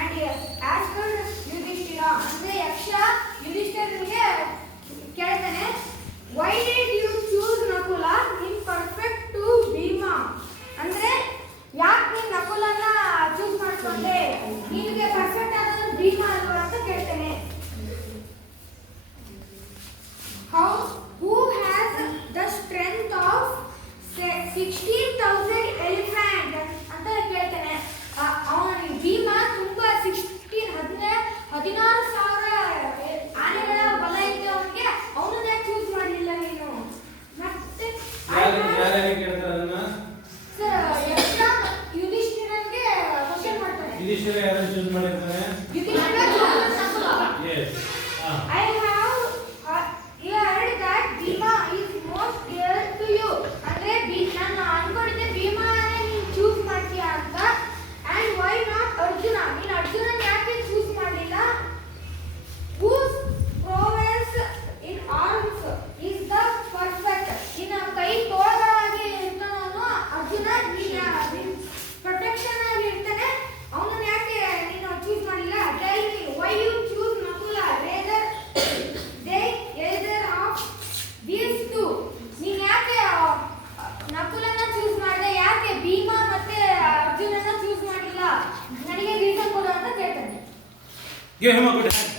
and asked Yudhishthira ಅಂದ್ರೆ ಯಕ್ಷ ಯುಧಿಷ್ಠಿರನಿಗೆ ಕೇಳ್ತಾನೆ why did you choose Nakula in perfect to Bhima ಅಂದ್ರೆ ಯಾಕೆ ನೀನು ನಕುಲನ ಚೂಸ್ ಮಾಡ್ಕೊಂಡೆ ನಿನಗೆ ಪರ್ಫೆಕ್ಟ್ ಆದ ಭೀಮಾ ಅಲ್ವಾ ಅಂತ ಕೇಳ್ತಾನೆ who has the strength of 16,000 elephant ಅಂತ ಕೇಳ್ತಾನೆ ಅವನು ಭೀಮಾ ತುಂಬಾ 16,000 ಆನೆಗಳ ಬಲ ಇದೆ ಅವನಿಗೆ ಅವನನ್ನ ಯಾಕೆ ಚೂಸ್ ಮಾಡಲಿಲ್ಲ ನೀನು ಮತ್ತೆ ಯುಧಿಷ್ಠಿರನಿಗೆ ಕ್ವಶ್ಚನ್ ಮಾಡ್ತಾನೆ ಯುಧಿಷ್ಠಿರ ಯಾರನ್ನು ಚೂಸ್ ಮಾಡಿರ್ತಾನೆ I have heard that Bhima is most dear to you. ಅಂದ್ರೆ ನಾನು ಅನ್ಕೊಂಡಿದ್ದೆ ಭೀಮಾನೇ ನೀನು ಚೂಸ್ ಮಾಡ್ತೀಯಾ ಅಂತ and why not ಅರ್ಜುನ ನೀನು ಅರ್ಜುನನ ಯಾಕೆ ಚೂಸ್ ಮಾಡಲಿಲ್ಲ whose prowess in arms is the perfect ನಿನ್ನ ಕೈ ತೋಳಗಳಾಗಿ ಇರ್ತಾನವನು ಅರ್ಜುನ ನೀನು ಪ್ರೊಟೆಕ್ಷನ್ ಆಗಿ ಇರ್ತಾನೆ ಅವನನ್ನ ಯಾಕೆ ನೀನು ಚೂಸ್ ಮಾಡಲಿಲ್ಲ tell me why you choose Nakula rather they either of these two ನೀನು ಯಾಕೆ ನಕುಲನ ಚೂಸ್ ಮಾಡಿದೆ ಯಾಕೆ ಭೀಮಾ ಮತ್ತೆ ಅರ್ಜುನನ ಚೂಸ್ ಮಾಡಲಿಲ್ಲ ನನಗೆ ರೀಸನ್ ಕೊಡು ಅಂತ ಕೇಳ್ತಾನೆ give him a good hand